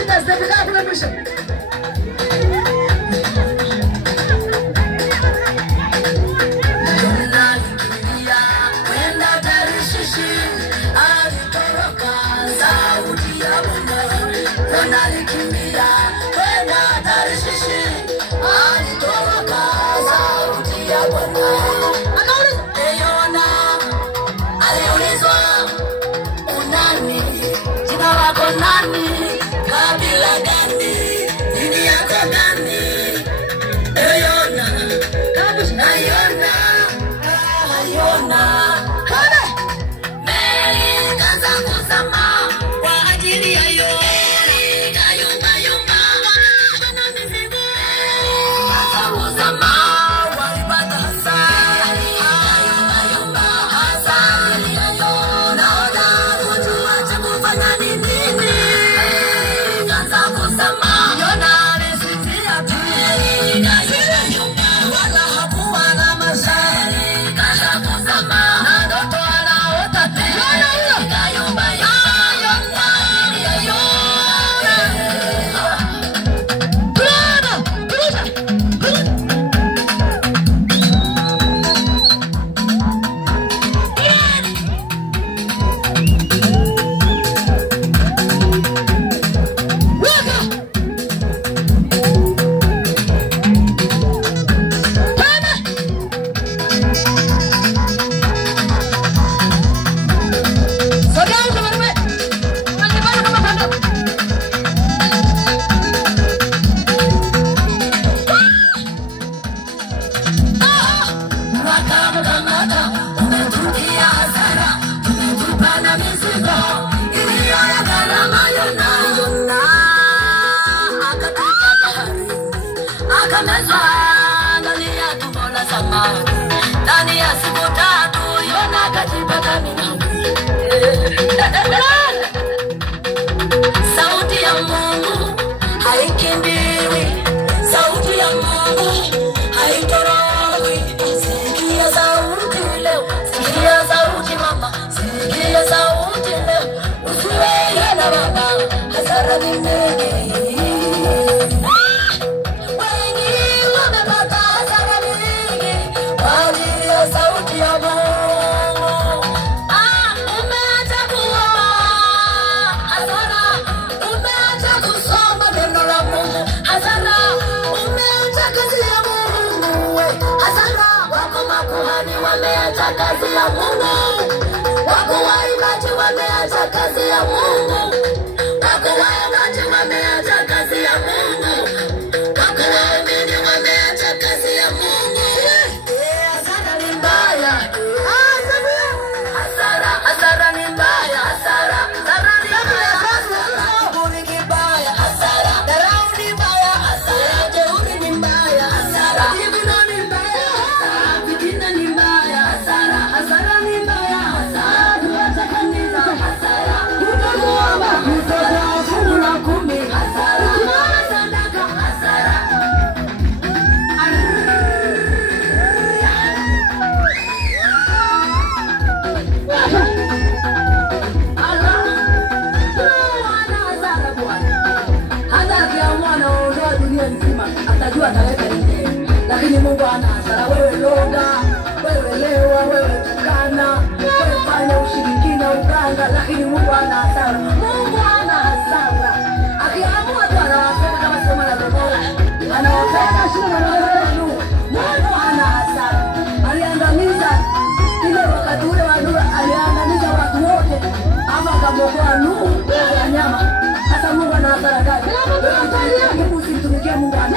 shida zitafika kule mwisho. Sauti ya Mungu haikimbiwi, sauti ya Mungu haitorowi. Sikia sauti leo, sikia sauti mama, sikia sauti leo. Usiwe na baba, hasara ni mengi. Wengi wamepata hasara nyingi kwa ajili ya sauti ya Mungu. Wameacha kazi ya Mungu, wako waimbaji wameacha kazi ya Mungu, wako waimbaji wameacha kazi ya Mungu, wako waamini wameacha kazi ya Mungu. Hasara ni mbaya, hasara ni mbaya, hasara ni mbaya, kiburi kibaya, hasara, dharau ni mbaya, hasara, jeuri ni mbaya, hasara, jivuno ni mbaya, hasara, fitina ni mbaya, hasara ni mbaya, hasara, tuacha kanisa, hasara, kutokuomba, kutoa fungu la 10, hasara, kutoa sadaka, hasara. Atajua ataleta nje, lakini Mungu ana hasara. Wewe loga, wewe lewa, wewe tukana, wewe fanya ushirikina, uganga, lakini Mungu ana hasara. Mungu ana hasara. Akiamua tu anawapenda kama soma la Biblia, anawapenda shida na wenu. Mungu ana hasara. Aliangamiza ile wakati ule wa Nuhu, aliangamiza watu wote, ama akamwokoa Nuhu na wanyama. Sasa Mungu ana hasara gani? Wewe usimtumikie Mungu ana